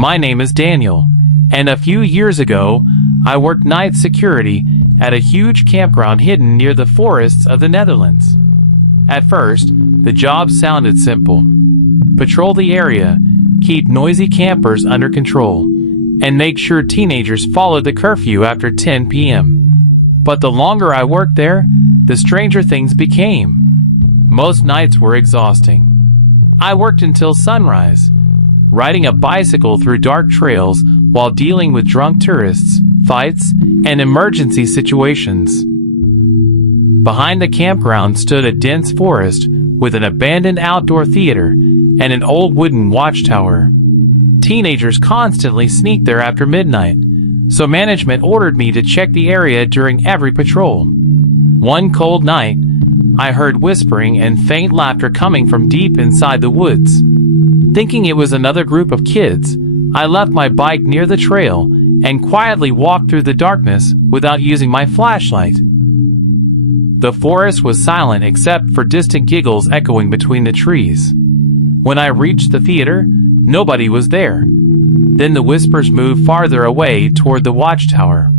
My name is Daniel, and a few years ago, I worked night security at a huge campground hidden near the forests of the Netherlands. At first, the job sounded simple. Patrol the area, keep noisy campers under control, and make sure teenagers followed the curfew after 10 p.m. But the longer I worked there, the stranger things became. Most nights were exhausting. I worked until sunrise, riding a bicycle through dark trails while dealing with drunk tourists, fights, and emergency situations. Behind the campground stood a dense forest with an abandoned outdoor theater and an old wooden watchtower. Teenagers constantly sneaked there after midnight, so management ordered me to check the area during every patrol. One cold night, I heard whispering and faint laughter coming from deep inside the woods. Thinking it was another group of kids, I left my bike near the trail and quietly walked through the darkness without using my flashlight. The forest was silent except for distant giggles echoing between the trees. When I reached the theater, nobody was there. Then the whispers moved farther away toward the watchtower.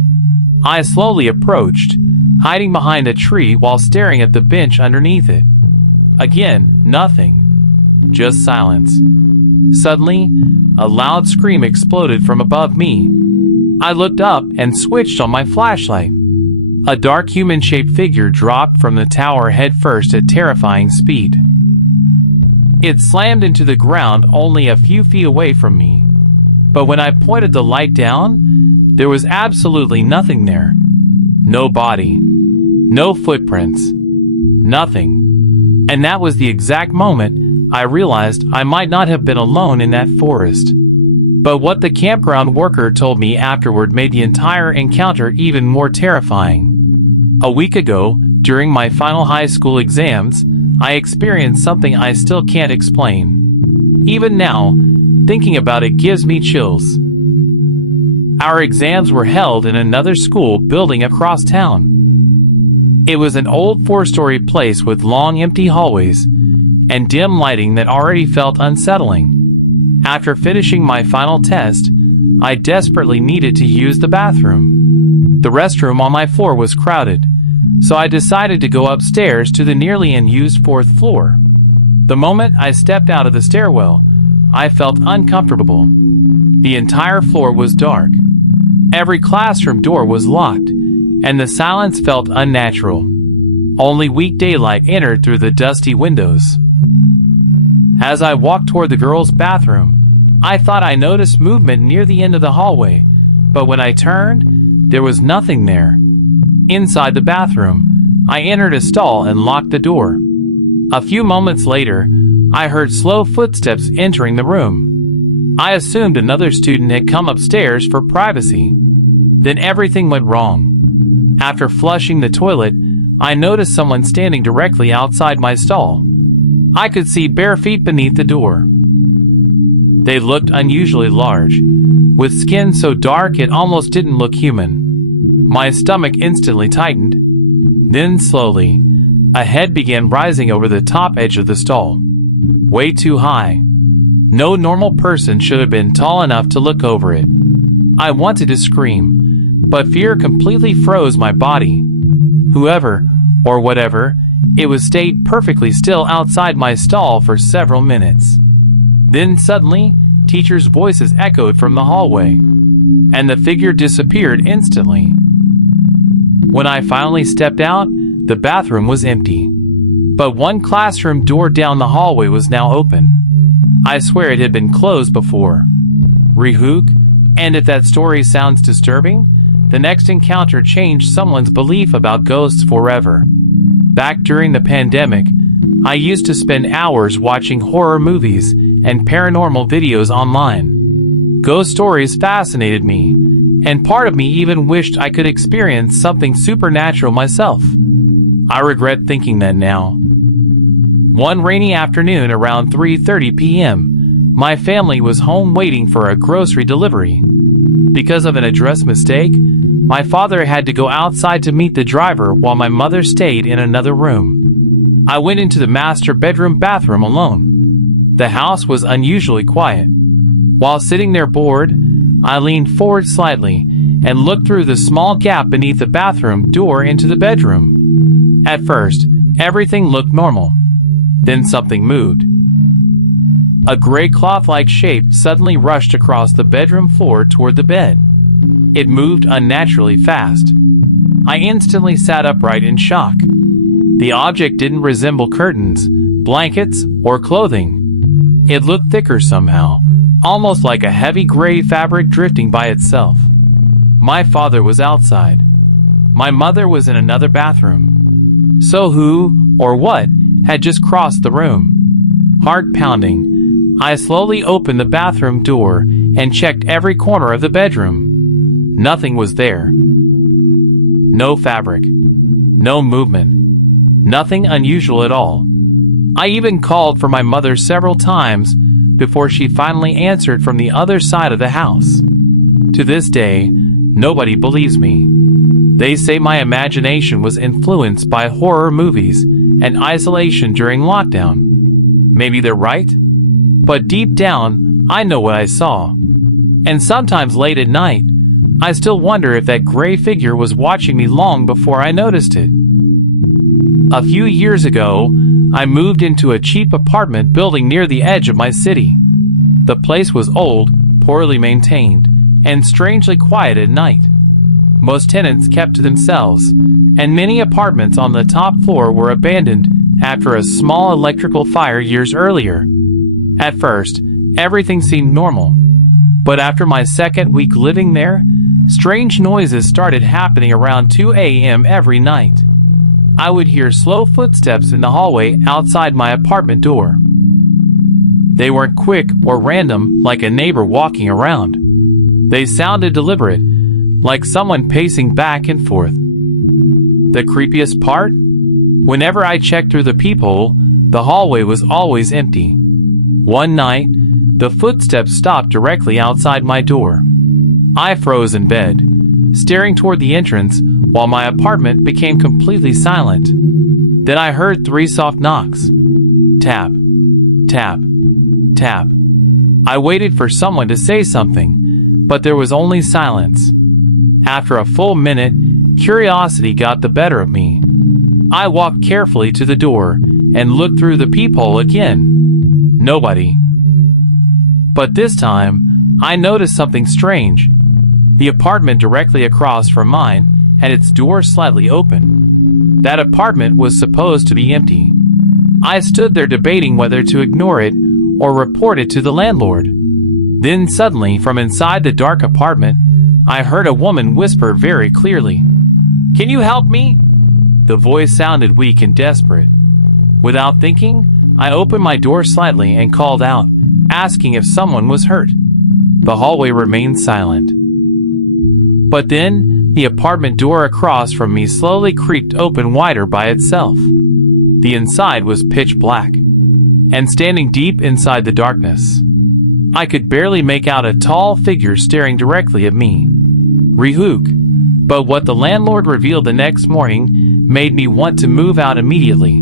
I slowly approached, hiding behind a tree while staring at the bench underneath it. Again, nothing. Just silence. Suddenly, a loud scream exploded from above me. I looked up and switched on my flashlight. A dark human-shaped figure dropped from the tower headfirst at terrifying speed. It slammed into the ground only a few feet away from me. But when I pointed the light down, there was absolutely nothing there. No body. No footprints. Nothing. And that was the exact moment I realized I might not have been alone in that forest. But what the campground worker told me afterward made the entire encounter even more terrifying. A week ago, during my final high school exams, I experienced something I still can't explain. Even now, thinking about it gives me chills. Our exams were held in another school building across town. It was an old 4-story place with long empty hallways and dim lighting that already felt unsettling. After finishing my final test, I desperately needed to use the bathroom. The restroom on my floor was crowded, so I decided to go upstairs to the nearly unused 4th floor. The moment I stepped out of the stairwell, I felt uncomfortable. The entire floor was dark. Every classroom door was locked, and the silence felt unnatural. Only weak daylight entered through the dusty windows. As I walked toward the girls' bathroom, I thought I noticed movement near the end of the hallway, but when I turned, there was nothing there. Inside the bathroom, I entered a stall and locked the door. A few moments later, I heard slow footsteps entering the room. I assumed another student had come upstairs for privacy. Then everything went wrong. After flushing the toilet, I noticed someone standing directly outside my stall. I could see bare feet beneath the door. They looked unusually large, with skin so dark it almost didn't look human. My stomach instantly tightened. Then slowly, a head began rising over the top edge of the stall. Way too high. No normal person should have been tall enough to look over it. I wanted to scream, but fear completely froze my body. Whoever, or whatever, it was stayed perfectly still outside my stall for several minutes. Then suddenly, teachers' voices echoed from the hallway, and the figure disappeared instantly. When I finally stepped out, the bathroom was empty. But one classroom door down the hallway was now open. I swear it had been closed before. Rehook, and if that story sounds disturbing, the next encounter changed someone's belief about ghosts forever. Back during the pandemic, I used to spend hours watching horror movies and paranormal videos online. Ghost stories fascinated me, and part of me even wished I could experience something supernatural myself. I regret thinking that now. One rainy afternoon around 3:30 p.m., my family was home waiting for a grocery delivery. Because of an address mistake, my father had to go outside to meet the driver while my mother stayed in another room. I went into the master bedroom bathroom alone. The house was unusually quiet. While sitting there bored, I leaned forward slightly and looked through the small gap beneath the bathroom door into the bedroom. At first, everything looked normal. Then something moved. A gray cloth-like shape suddenly rushed across the bedroom floor toward the bed. It moved unnaturally fast. I instantly sat upright in shock. The object didn't resemble curtains, blankets, or clothing. It looked thicker somehow, almost like a heavy gray fabric drifting by itself. My father was outside. My mother was in another bathroom. So who, or what, had just crossed the room? Heart pounding, I slowly opened the bathroom door and checked every corner of the bedroom. Nothing was there. No fabric. No movement. Nothing unusual at all. I even called for my mother several times before she finally answered from the other side of the house. To this day, nobody believes me. They say my imagination was influenced by horror movies and isolation during lockdown. Maybe they're right? But deep down, I know what I saw. And sometimes late at night, I still wonder if that gray figure was watching me long before I noticed it. A few years ago, I moved into a cheap apartment building near the edge of my city. The place was old, poorly maintained, and strangely quiet at night. Most tenants kept to themselves, and many apartments on the top floor were abandoned after a small electrical fire years earlier. At first, everything seemed normal. But after my second week living there, strange noises started happening around 2 a.m. every night. I would hear slow footsteps in the hallway outside my apartment door. They weren't quick or random like a neighbor walking around. They sounded deliberate, like someone pacing back and forth. The creepiest part? Whenever I checked through the peephole, the hallway was always empty. One night, the footsteps stopped directly outside my door. I froze in bed, staring toward the entrance while my apartment became completely silent. Then I heard 3 soft knocks. Tap, tap, tap. I waited for someone to say something, but there was only silence. After a full minute, curiosity got the better of me. I walked carefully to the door and looked through the peephole again. Nobody. But this time, I noticed something strange. The apartment directly across from mine had its door slightly open. That apartment was supposed to be empty. I stood there debating whether to ignore it or report it to the landlord. Then suddenly, from inside the dark apartment, I heard a woman whisper very clearly, "Can you help me?" The voice sounded weak and desperate. Without thinking, I opened my door slightly and called out, asking if someone was hurt. The hallway remained silent. But then, the apartment door across from me slowly creaked open wider by itself. The inside was pitch black, and standing deep inside the darkness, I could barely make out a tall figure staring directly at me. Rehook. But what the landlord revealed the next morning made me want to move out immediately.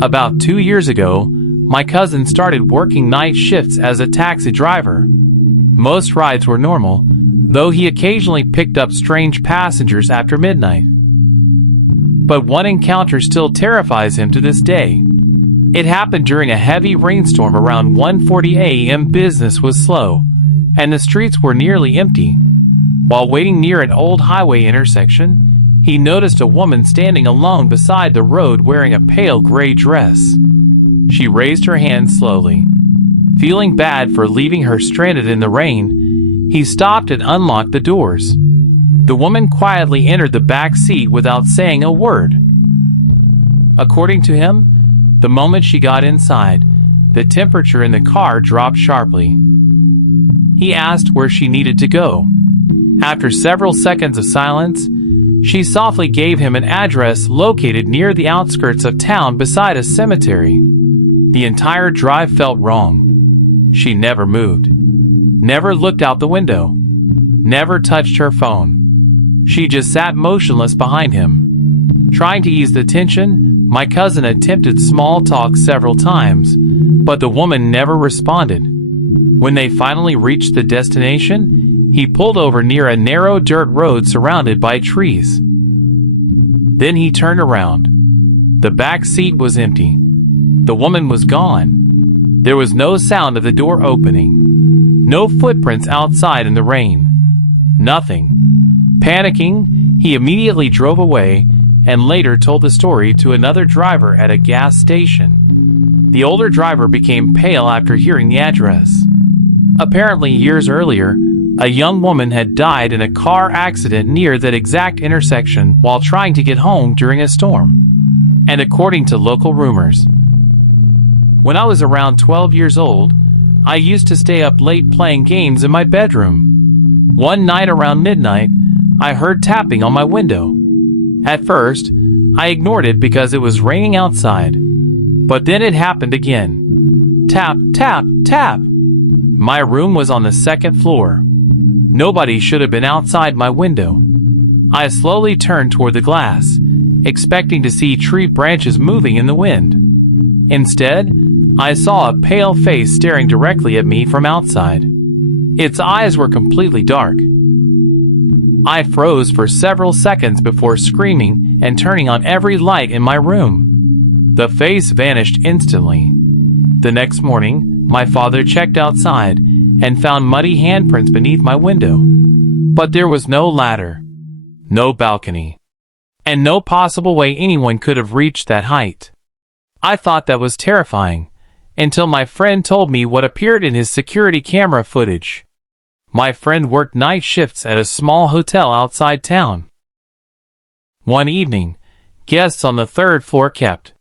About 2 years ago, my cousin started working night shifts as a taxi driver. Most rides were normal, though he occasionally picked up strange passengers after midnight. But one encounter still terrifies him to this day. It happened during a heavy rainstorm around 1:40 a.m. Business was slow, and the streets were nearly empty. While waiting near an old highway intersection, he noticed a woman standing alone beside the road wearing a pale gray dress. She raised her hand slowly. Feeling bad for leaving her stranded in the rain, he stopped and unlocked the doors. The woman quietly entered the back seat without saying a word. According to him, the moment she got inside, the temperature in the car dropped sharply. He asked where she needed to go. After several seconds of silence, she softly gave him an address located near the outskirts of town beside a cemetery. The entire drive felt wrong. She never moved, never looked out the window, never touched her phone. She just sat motionless behind him. Trying to ease the tension, my cousin attempted small talk several times, but the woman never responded. When they finally reached the destination, he pulled over near a narrow dirt road surrounded by trees. Then he turned around. The back seat was empty. The woman was gone. There was no sound of the door opening. No footprints outside in the rain. Nothing. Panicking, he immediately drove away and later told the story to another driver at a gas station. The older driver became pale after hearing the address. Apparently, years earlier, a young woman had died in a car accident near that exact intersection while trying to get home during a storm. And according to local rumors, when I was around 12 years old, I used to stay up late playing games in my bedroom. One night around midnight, I heard tapping on my window. At first, I ignored it because it was raining outside. But then it happened again. Tap, tap, tap. My room was on the second floor. Nobody should have been outside my window. I slowly turned toward the glass, expecting to see tree branches moving in the wind. Instead, I saw a pale face staring directly at me from outside. Its eyes were completely dark. I froze for several seconds before screaming and turning on every light in my room. The face vanished instantly. The next morning, my father checked outside and found muddy handprints beneath my window. But there was no ladder, no balcony, and no possible way anyone could have reached that height. I thought that was terrifying, until my friend told me what appeared in his security camera footage. My friend worked night shifts at a small hotel outside town. One evening, guests on the third floor kept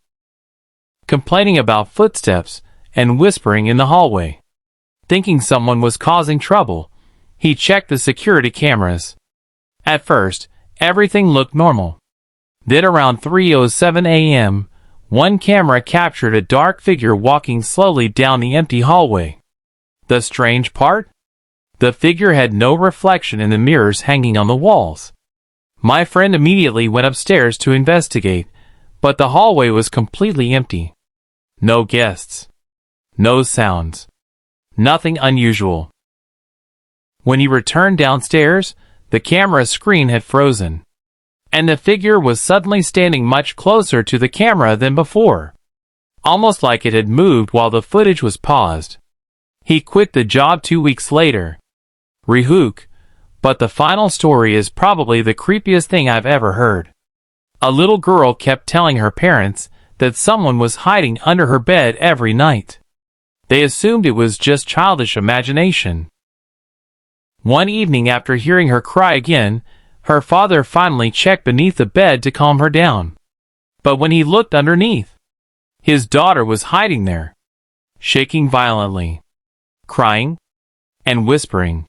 complaining about footsteps and whispering in the hallway. Thinking someone was causing trouble, he checked the security cameras. At first, everything looked normal. Then around 3:07 a.m., one camera captured a dark figure walking slowly down the empty hallway. The strange part? The figure had no reflection in the mirrors hanging on the walls. My friend immediately went upstairs to investigate, but the hallway was completely empty. No guests. No sounds. Nothing unusual. When he returned downstairs, the camera screen had frozen, and the figure was suddenly standing much closer to the camera than before, almost like it had moved while the footage was paused. He quit the job 2 weeks later. Rehook, but the final story is probably the creepiest thing I've ever heard. A little girl kept telling her parents that someone was hiding under her bed every night. They assumed it was just childish imagination. One evening after hearing her cry again, her father finally checked beneath the bed to calm her down. But when he looked underneath, his daughter was hiding there, shaking violently, crying, and whispering,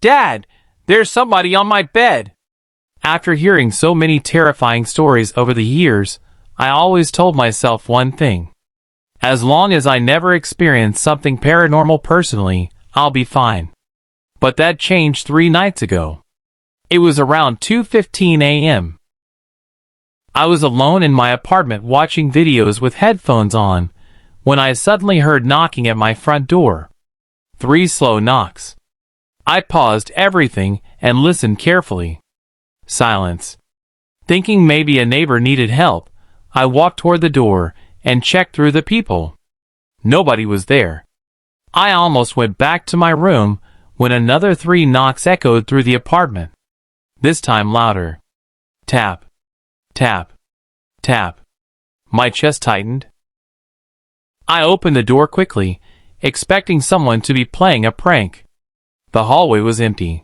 "Dad, there's somebody on my bed." After hearing so many terrifying stories over the years, I always told myself one thing. As long as I never experience something paranormal personally, I'll be fine. But that changed 3 nights ago. It was around 2:15 a.m. I was alone in my apartment watching videos with headphones on, when I suddenly heard knocking at my front door. 3 slow knocks. I paused everything and listened carefully. Silence. Thinking maybe a neighbor needed help, I walked toward the door and checked through the people. Nobody was there. I almost went back to my room when another 3 knocks echoed through the apartment. This time louder. Tap. Tap. Tap. My chest tightened. I opened the door quickly, expecting someone to be playing a prank. The hallway was empty.